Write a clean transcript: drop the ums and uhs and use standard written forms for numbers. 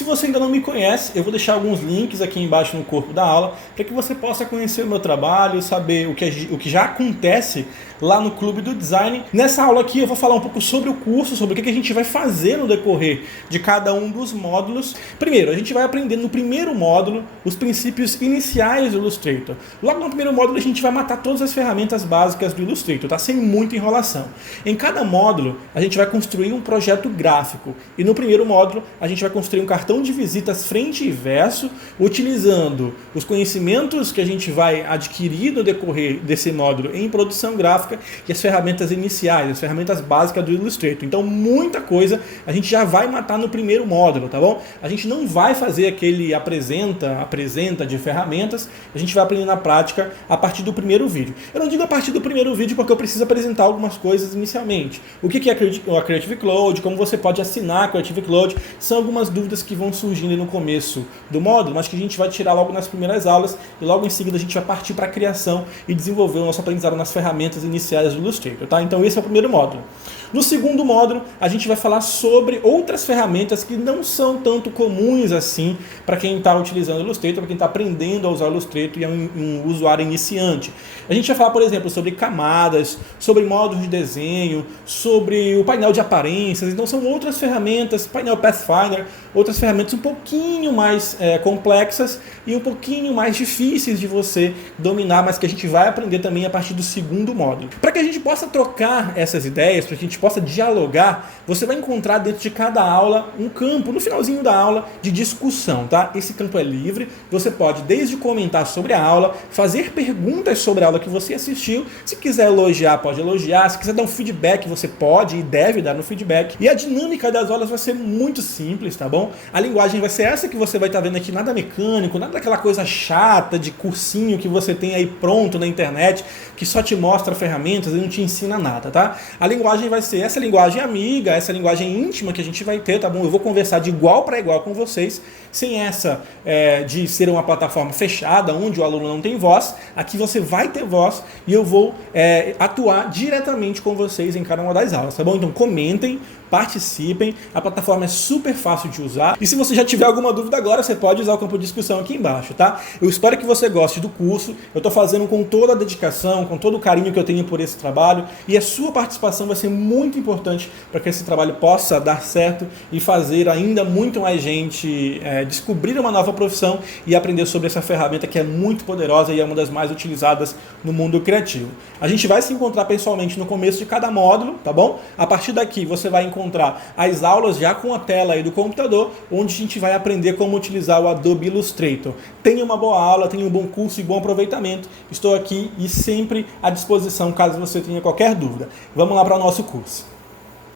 Se você ainda não me conhece, eu vou deixar alguns links aqui embaixo no corpo da aula para que você possa conhecer o meu trabalho, saber o que já acontece lá no Clube do Design. Nessa aula aqui eu vou falar um pouco sobre o curso, sobre o que a gente vai fazer no decorrer de cada um dos módulos. Primeiro, a gente vai aprender no primeiro módulo os princípios iniciais do Illustrator. Logo no primeiro módulo a gente vai matar todas as ferramentas básicas do Illustrator, tá? Sem muita enrolação. Em cada módulo a gente vai construir um projeto gráfico e no primeiro módulo a gente vai construir um cartão de visitas frente e verso, utilizando os conhecimentos que a gente vai adquirir no decorrer desse módulo em produção gráfica e as ferramentas iniciais, as ferramentas básicas do Illustrator. Então muita coisa a gente já vai matar no primeiro módulo, tá bom? A gente não vai fazer aquele apresenta de ferramentas, a gente vai aprender na prática a partir do primeiro vídeo. Eu não digo a partir do primeiro vídeo porque eu preciso apresentar algumas coisas inicialmente. O que é a Creative Cloud, como você pode assinar a Creative Cloud, são algumas dúvidas que vão surgindo no começo do módulo, mas que a gente vai tirar logo nas primeiras aulas e logo em seguida a gente vai partir para a criação e desenvolver o nosso aprendizado nas ferramentas iniciais do Illustrator, tá? Então esse é o primeiro módulo. No segundo módulo, a gente vai falar sobre outras ferramentas que não são tanto comuns assim para quem está utilizando o Illustrator, para quem está aprendendo a usar o Illustrator e é um usuário iniciante. A gente vai falar, por exemplo, sobre camadas, sobre modos de desenho, sobre o painel de aparências. Então são outras ferramentas, painel Pathfinder, outras ferramentas um pouquinho mais complexas e um pouquinho mais difíceis de você dominar, mas que a gente vai aprender também a partir do segundo módulo. Para que a gente possa trocar essas ideias, para que a gente possa dialogar, você vai encontrar dentro de cada aula um campo, no finalzinho da aula, de discussão, tá? Esse campo é livre, você pode desde comentar sobre a aula, fazer perguntas sobre a aula que você assistiu, se quiser elogiar, pode elogiar, se quiser dar um feedback, você pode e deve dar no feedback, e a dinâmica das aulas vai ser muito simples, tá bom? A linguagem vai ser essa que você vai estar vendo aqui, nada mecânico, nada daquela coisa chata de cursinho que você tem aí pronto na internet, que só te mostra ferramentas e não te ensina nada, tá? A linguagem vai ser essa linguagem amiga, essa linguagem íntima que a gente vai ter, tá bom? Eu vou conversar de igual para igual com vocês, sem essa de ser uma plataforma fechada, onde o aluno não tem voz. Aqui você vai ter voz e eu vou atuar diretamente com vocês em cada uma das aulas, tá bom? Então comentem, participem, a plataforma é super fácil de usar e se você já tiver alguma dúvida agora, você pode usar o campo de discussão aqui embaixo, tá? Eu espero que você goste do curso, eu estou fazendo com toda a dedicação, com todo o carinho que eu tenho por esse trabalho e a sua participação vai ser muito importante para que esse trabalho possa dar certo e fazer ainda muito mais gente descobrir uma nova profissão e aprender sobre essa ferramenta que é muito poderosa e é uma das mais utilizadas no mundo criativo. A gente vai se encontrar pessoalmente no começo de cada módulo, tá bom? A partir daqui você vai encontrar as aulas já com a tela aí do computador, onde a gente vai aprender como utilizar o Adobe Illustrator. Tenha uma boa aula, tenha um bom curso e bom aproveitamento. Estou aqui e sempre à disposição caso você tenha qualquer dúvida. Vamos lá para o nosso curso.